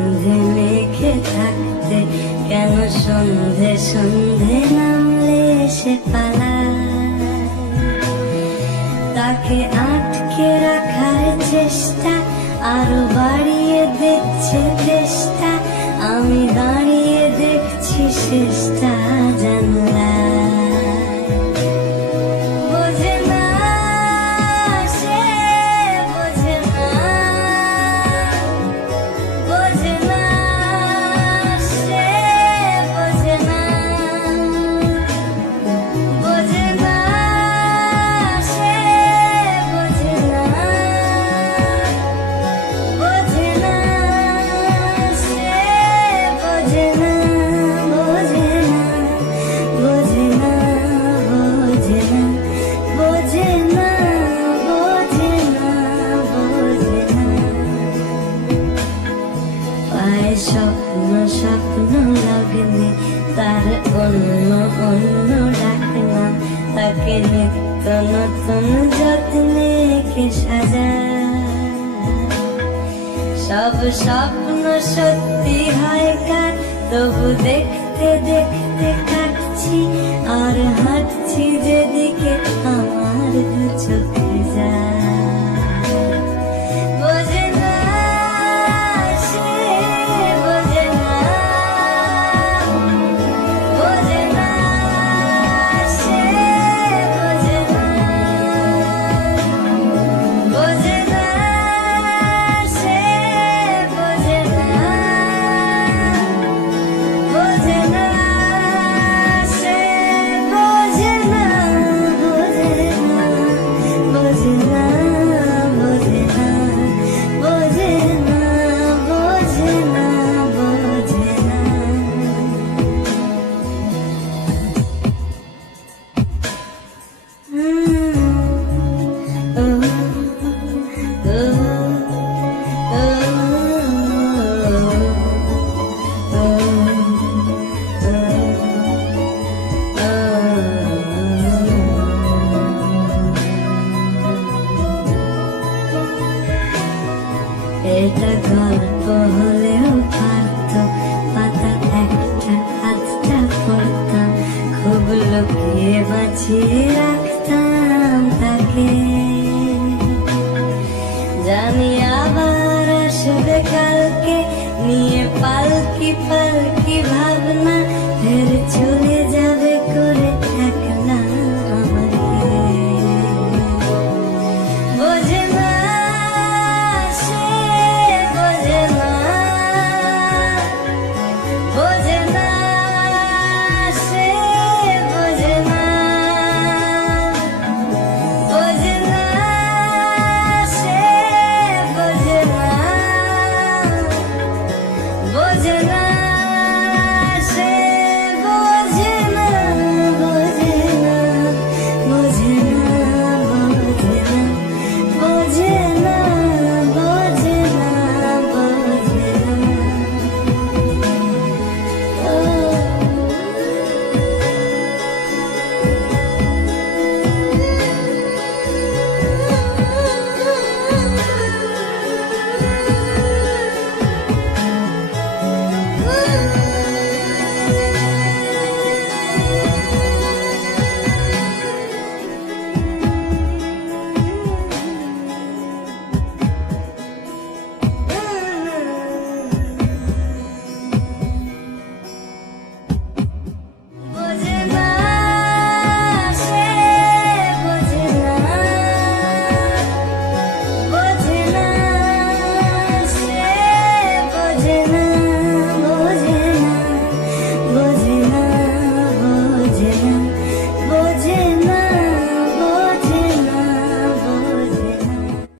গন্ধে মেখে থাকতে কেন সন্ধে সন্ধে নামলে সে পালায়। তাকে আটকে রাখার চেষ্টা আরো বাড়িয়ে দিচ্ছে চেষ্টা, আমি দাঁড়িয়ে দেখছি শেষটা জানলায়। বোঝে না সে, বোঝে না, বোঝে না সে, বোঝে না, বোঝে না সে, বোঝে না, বোঝে না সে, বোঝে না, বোঝে না, বোঝে না, বোঝে না, বোঝে না, বোঝে না, বোঝে না। পায় স্বপ্ন স্বপ্ন লগ্নে তার অন্য অন্য ডাকনাম, তাকে নিত্য নতুন যত্নে কে সাজায়। সব স্বপ্ন সত্যি হয় কার, তবু দেখতে দেখতে কাটছি আর হাঁটছি যেদিকে আমার দু চোখে যায়। বোঝে না সে, বোঝে না, বোঝে না সে, বোঝে না, বোঝে না সে, বোঝে না, বোঝে না সে, বোঝে না, বোঝে না, বোঝে না, বোঝে না, বোঝে না, বোঝে না, বোঝে না। এটা গল্প হলেও পারত, পাতা একটা হাতটা পড়তাম, খুব লুকিয়ে বাঁচিয়ে রাখতাম তাকে। জানি আবার আসবে কালকে নিয়ে পালকি পালকি ভাবনা, ফের চলে